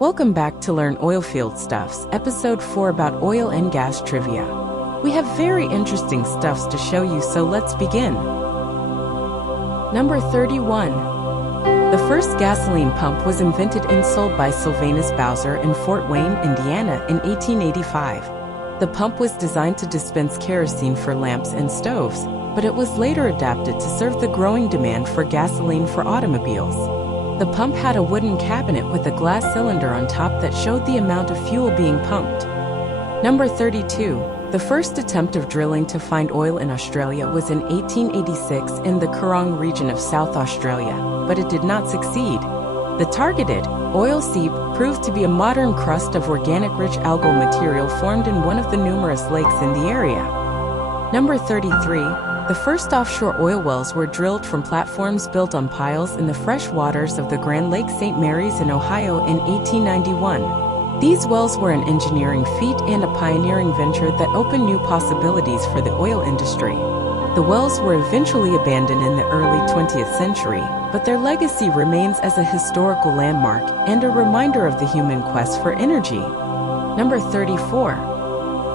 Welcome back to Learn Oilfield Stuffs, Episode 4 about oil and gas trivia. We have very interesting stuffs to show you, so let's begin. Number 31. The first gasoline pump was invented and sold by Sylvanus Bowser in Fort Wayne, Indiana in 1885. The pump was designed to dispense kerosene for lamps and stoves, but it was later adapted to serve the growing demand for gasoline for automobiles. The pump had a wooden cabinet with a glass cylinder on top that showed the amount of fuel being pumped. Number 32. The first attempt of drilling to find oil in Australia was in 1886 in the Coorong region of South Australia, but it did not succeed. The targeted oil seep proved to be a modern crust of organic rich algal material formed in one of the numerous lakes in the area. Number 33. The first offshore oil wells were drilled from platforms built on piles in the fresh waters of the Grand Lake St. Mary's in Ohio in 1891. These wells were an engineering feat and a pioneering venture that opened new possibilities for the oil industry. The wells were eventually abandoned in the early 20th century, but their legacy remains as a historical landmark and a reminder of the human quest for energy. Number 34.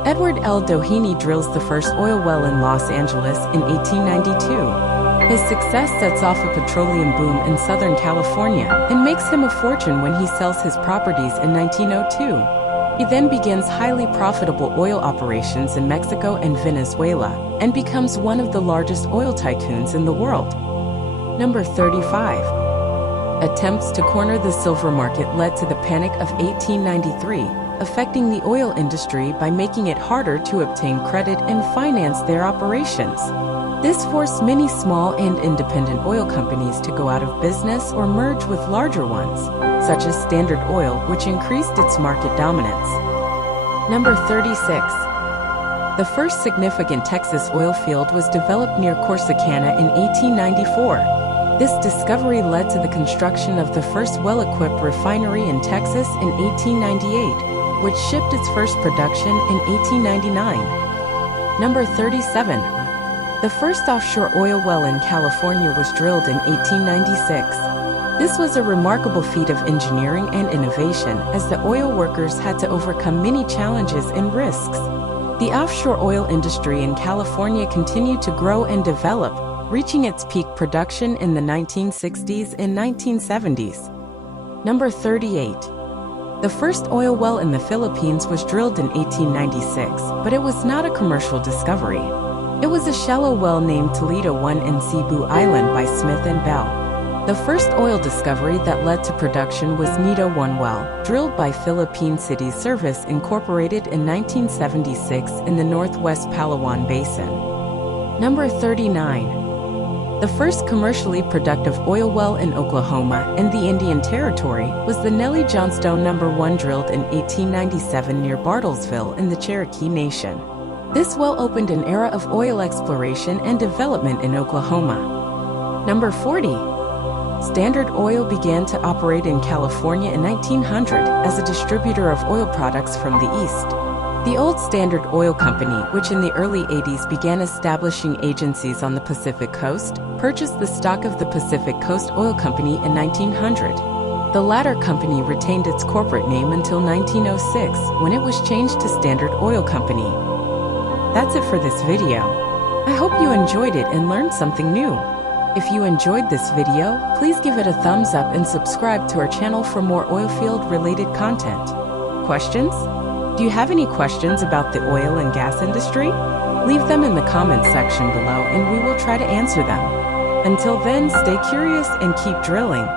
Edward L. Dhini drills the first oil well in Los Angeles in 1892. His success sets off a petroleum boom in Southern California and makes him a fortune when he sells his properties in 1902. He then begins highly profitable oil operations in Mexico and Venezuela and becomes one of the largest oil tycoons in the world. Number 35. Attempts to corner the silver market led to the Panic of 1893. Affecting the oil industry by making it harder to obtain credit and finance their operations. This forced many small and independent oil companies to go out of business or merge with larger ones, such as Standard Oil, which increased its market dominance. Number 36. The first significant Texas oil field was developed near Corsicana in 1894. This discovery led to the construction of the first well-equipped refinery in Texas in 1898. Which shipped its first production in 1899. Number 37. The first offshore oil well in California was drilled in 1896. This was a remarkable feat of engineering and innovation, as the oil workers had to overcome many challenges and risks. The offshore oil industry in California continued to grow and develop, reaching its peak production in the 1960s and 1970s. Number 38. The first oil well in the Philippines was drilled in 1896, but it was not a commercial discovery. It was a shallow well named Toledo 1 in Cebu Island by Smith and Bell. The first oil discovery that led to production was Nido 1 well, drilled by Philippine City Service Incorporated in 1976 in the Northwest Palawan Basin. Number 39. The first commercially productive oil well in Oklahoma and the Indian Territory was the Nellie Johnstone No. 1 drilled in 1897 near Bartlesville in the Cherokee Nation. This well opened an era of oil exploration and development in Oklahoma. Number 40. Standard Oil began to operate in California in 1900 as a distributor of oil products from the East. The old Standard Oil Company, which in the early 80s began establishing agencies on the Pacific Coast, purchased the stock of the Pacific Coast Oil Company in 1900. The latter company retained its corporate name until 1906, when it was changed to Standard Oil Company. That's it for this video. I hope you enjoyed it and learned something new. If you enjoyed this video, please give it a thumbs up and subscribe to our channel for more oilfield-related content. Questions? Do you have any questions about the oil and gas industry? Leave them in the comments section below and we will try to answer them. Until then, stay curious and keep drilling.